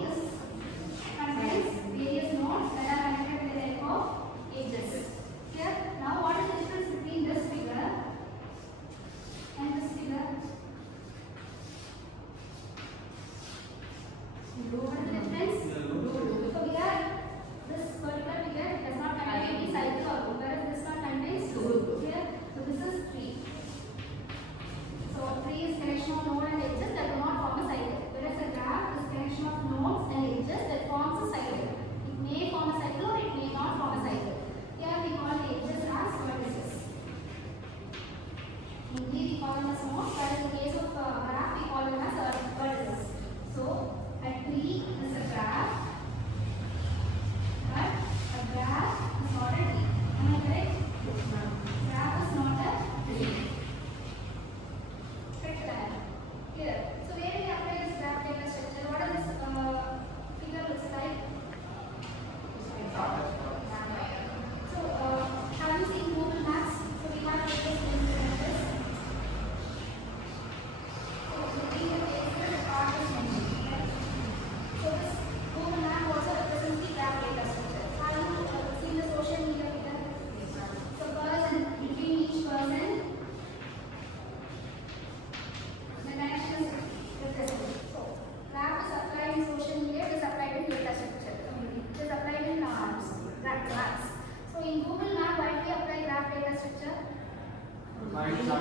this contains various nodes that are connected with the help of edges. Here, now what is the difference between this figure and this figure? What is the difference? So here, this particular figure does not contain any cycle or loop, whereas this one contains loop. Here, so this is tree. So tree is connection of node and edges that do not form a cycle, whereas a graph is connection of nodes and edges that forms a cycle. It may form a cycle or it may not form a cycle. Here we call the edges as vertices. Usually we call them as nodes, but in the case of graph we call them as vertices. So a tree is a graph, but a graph is not a tree. Am I correct? Graph is not a tree. Here. So where we apply this graph data structure? What does this figure looks like? So have you seen Google Maps? So we have various things like this. So looking at this part is mentioned. Right? So this Google Map also represents the graph data structure. Have you seen the social media figure? So person between each person. The connection is represented. So, graph is applied in social media, it is applied in data structure. It is applied in graphs. So, in Google Map, why do we apply graph data structure? In case of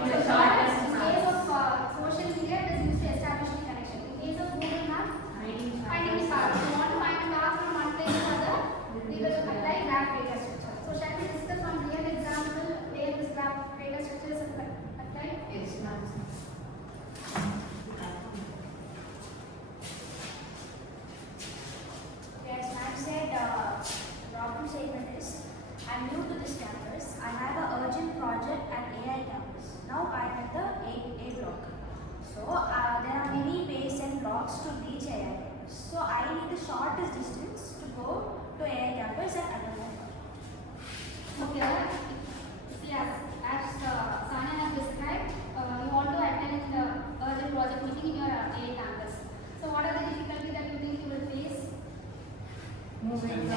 social media, it is used to establish the connection. In case of Google Map, finding the path. If you want to find the path from one place to another, we will apply graph data structure. So, shall we discuss one real example where this graph data structure is applied? Yes, ma'am. Yes, ma'am said the problem statement is, I'm new to this campus. I have an urgent project at AI campus. Now I am at the A block. So there are many ways and blocks to reach AI campus. So I need the shortest distance to go to AI campus and attend my project. Okay, yes, as Sanya has described, you want to attend the urgent project meeting in your AA campus. So what are the difficulties that you think you will face? Moving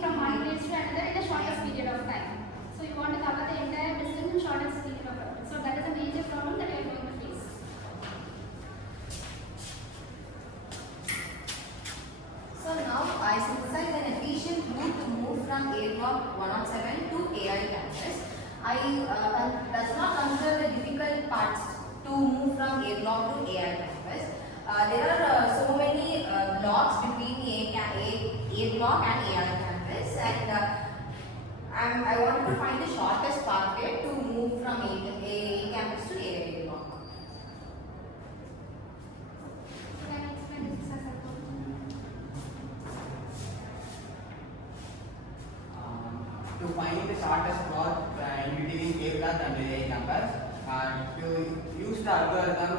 from one place to another in the shortest period of time. So you want to cover the entire distance in shortest period of time. So that is a major problem that you are going to face. So now I synthesize an efficient route to move from A block 107 to AI campus. I does not consider the difficult parts to move from A block to AI campus. There are so many blocks between A block and AI campus, and I wanted to find the shortest pathway to move from A campus to AI block. Can you explain this as a To find the shortest path in between A block and AI campus, to use the algorithm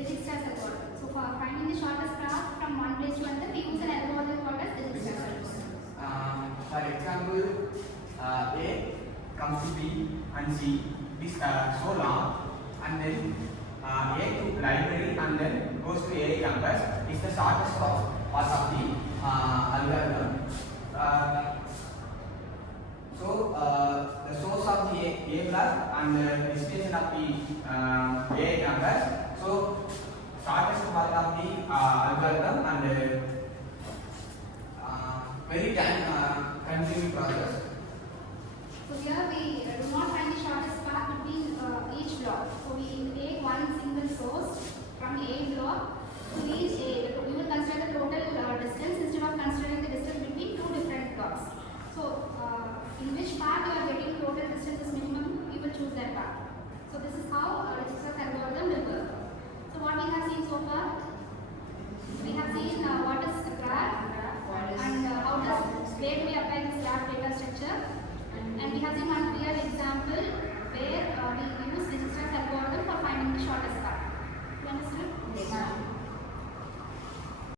Dijkstra algorithm. So for finding the shortest path from one place to another, we use an algorithm called as Dijkstra algorithm. For example, A comes to B and C is so long, and then A to library and then goes to A campus is the shortest path of the algorithm. So the source of the A block and the destination of the A campus. So shortest path of the algorithm and very time consuming process.